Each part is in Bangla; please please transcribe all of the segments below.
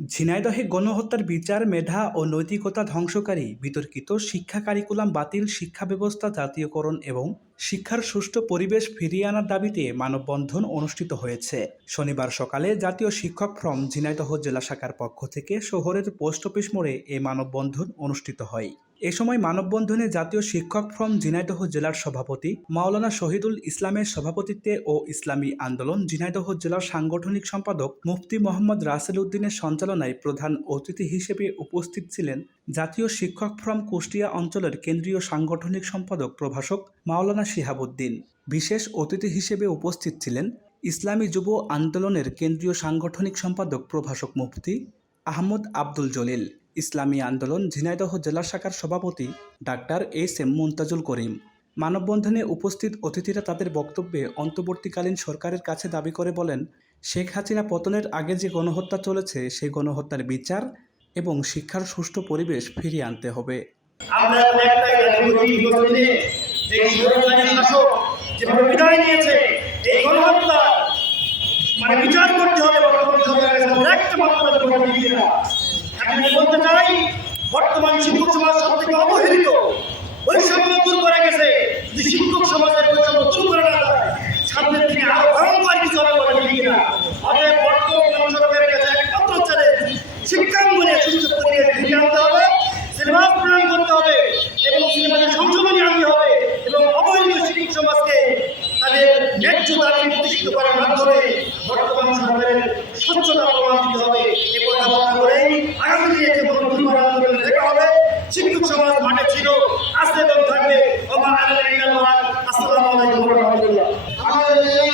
ঝিনাইদহে গণহত্যার বিচার, মেধা ও নৈতিকতা ধ্বংসকারী বিতর্কিত শিক্ষা কারিকুলাম বাতিল, শিক্ষা ব্যবস্থা জাতীয়করণ এবং শিক্ষার সুষ্ঠু পরিবেশ ফিরিয়ে আনার দাবিতে মানববন্ধন অনুষ্ঠিত হয়েছে। শনিবার সকালে জাতীয় শিক্ষক ফ্রম ঝিনাইদহ জেলা শাখার পক্ষ থেকে শহরের পোস্ট অফিস মোড়ে এই মানববন্ধন অনুষ্ঠিত হয়। এ সময় মানববন্ধনে জাতীয় শিক্ষক ফ্রম ঝিনাইদহ জেলার সভাপতি মাওলানা শহীদুল ইসলামের সভাপতিত্বে ও ইসলামী আন্দোলন ঝিনাইদহ জেলার সাংগঠনিক সম্পাদক মুফতি মোহাম্মদ রাসেল উদ্দিনের সঞ্চালনায় প্রধান অতিথি হিসেবে উপস্থিত ছিলেন জাতীয় শিক্ষক ফ্রম কুষ্টিয়া অঞ্চলের কেন্দ্রীয় সাংগঠনিক সম্পাদক প্রভাষক মাওলানা শিহাবুদ্দিন। বিশেষ অতিথি হিসেবে উপস্থিত ছিলেন ইসলামী যুব আন্দোলনের কেন্দ্রীয় সাংগঠনিক সম্পাদক প্রভাষক মুফতি আহমদ আব্দুল জলিল। ইসলামী আন্দোলন ঝিনাইদহ জেলা শাখার সভাপতি doctor S M Muntajul Karim. মানববন্ধনে উপস্থিত অতিথিরা তাদের বক্তব্যে অন্তর্বর্তীকালীন সরকারের কাছে দাবি করে বলেন, শেখ হাসিনা পতনের আগে যে গণহত্যা চলেছে সেই গণহত্যার বিচার এবং শিক্ষার সুষ্ঠু পরিবেশ ফিরিয়ে আনতে হবে। আমরা আমি বলতে চাই, বর্তমান শিক্ষক সমাজ সব থেকে অবহেলিত, বৈষম্য দূর করা গেছে। যদি শিক্ষক সমাজের বৈষম্য দূর করে না যায় সামনের দিনে আরও ভয়ঙ্কর কিছু হবে বলে ঠিক না। অতএব বর্তমান সরকারের কাছে একমাত্র চ্যালেঞ্জ শিক্ষাঙ্গনে সুস্থ পরিবেশ ফিরিয়ে আনতে হবে, সিলেবাস প্রণয়ন করতে হবে এবং সিলেবাসের সংশোধনী আনতে হবে এবং অবহেলিত শিক্ষক সমাজকে তাদের ন্যায্য দাবি প্রতিষ্ঠিত করার মাধ্যমে বর্তমান সরকারের স্বচ্ছতা প্রমাণ দিতে হবে এ কথা বলা করেই আগামী দিনে যে কোনো দুর্বল আন্দোলনে দেখা হবে শিক্ষক সমাজ মাঠে ছিল। আসতে এবং থাকবে। আসসালামু আলাইকুম রাহমাতুল্লাহ। আমাদের এই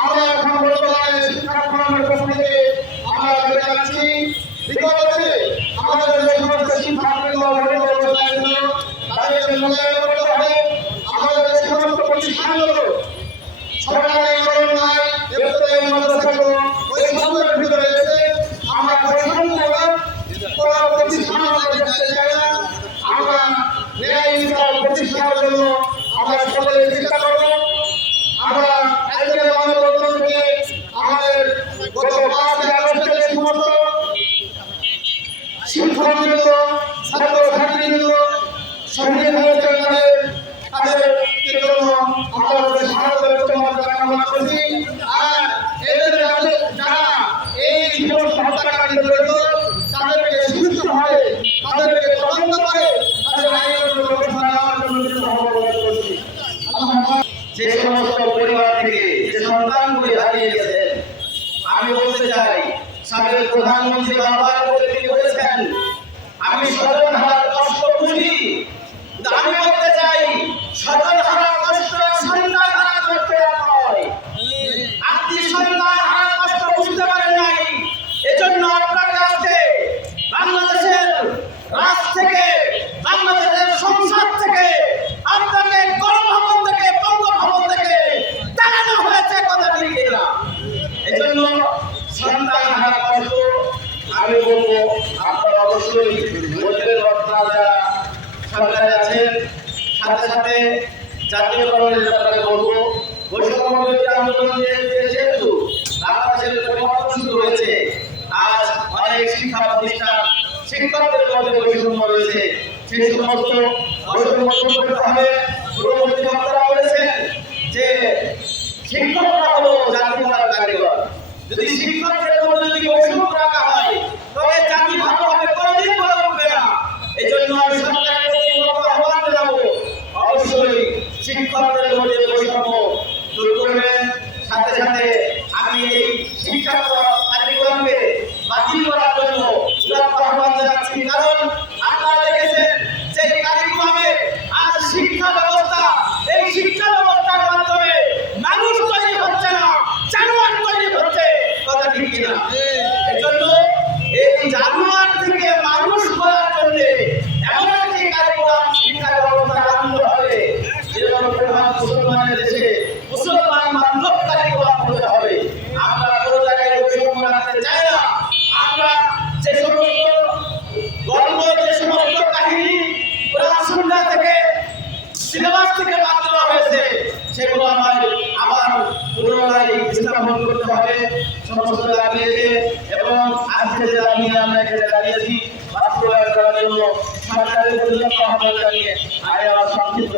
আমরা এখন বর্তমানে শিক্ষা প্রণামের পক্ষ থেকে আমরা বেড়ে যাচ্ছি বিগত দিনে আমাদের যে সমস্ত শিক্ষার্থীগুলো অভিযোগ ছিল তাদের মূল্যায়ন করতে হবে আমাদের যে সমস্ত প্রতিষ্ঠানগুলো সরকারি করণ নয় এফএম মাদ্রাসাগুলো ওই সবের ভিতরে এসে আমরা পছন্দ কোনো প্রতিষ্ঠান আমাদের দেখতে চাই না আমরা ন্যায় বিচার প্রতিষ্ঠার জন্য আমরা সকলে চেষ্টা করব আমরা আজকের মানববন্ধনকে আমাদের গত পাঁচই আগস্টে যে সমস্ত শিক্ষকবৃন্দ ছাত্র ছাত্রীবৃন্দ শহীদ হয়েছে তাদের তাদের জন্য আমরা ওদের স্বাগত ব্যক্ত কামনা করছি আর এদের যাদের যারা এই সমস্ত হত্যাকারী জড়িত তাদেরকে সুস্থভাবে তাদেরকে তদন্ত করে তাদের আইনের ব্যবস্থা নেওয়ার জন্য কিন্তু আহ্বান করছি আল্লাহ যে সমস্ত পরিবার থেকে যে সন্তানগুলি হারিয়ে গেছেন আমি বলতে চাই সাবেক প্রধানমন্ত্রী বারবার করে তিনি আমি স্বজন হারার কষ্ট বুঝি আমি বলতে চাই, স্বজন হারার কষ্ট সন্তান হারার কষ্ট নয়। আপনি সন্তান কষ্ট বুঝতে পারেন নাই। এজন্য আপনার কাছে বাংলাদেশের রাজ থেকে, বাংলাদেশের সংসদ থেকে আপনাকে গণভবন থেকে বঙ্গভবন থেকে তাড়ানো হয়েছে কথা ঠিক না এজন্য সন্তান হারা কষ্ট আমি বলব আপনারা অবশ্যই শিক্ষা প্রতিষ্ঠান শিক্ষকদের মধ্যে বৈষম্য রয়েছে সেই সমস্ত বৈষম্য দূর করতে হবে পূর্ববর্তী বক্তারা বলেছেন যে শিক্ষকরা হলো জাতীয়তার কারিগর। যদি মধ্যে যদি রাখা হয় যে থেকে সিলেবাস থেকে সেগুলো আমার আবার পুনরায় স্থাপন করতে হবে। সমস্ত দাঁড়িয়েছে এবং আজকে যে দাঁড়িয়ে আমরা এখানে দাঁড়িয়েছি বাস্তবায়ন করার জন্য সরকারের জন্য আহ্বান জানিয়ে আমার সংক্ষিপ্ত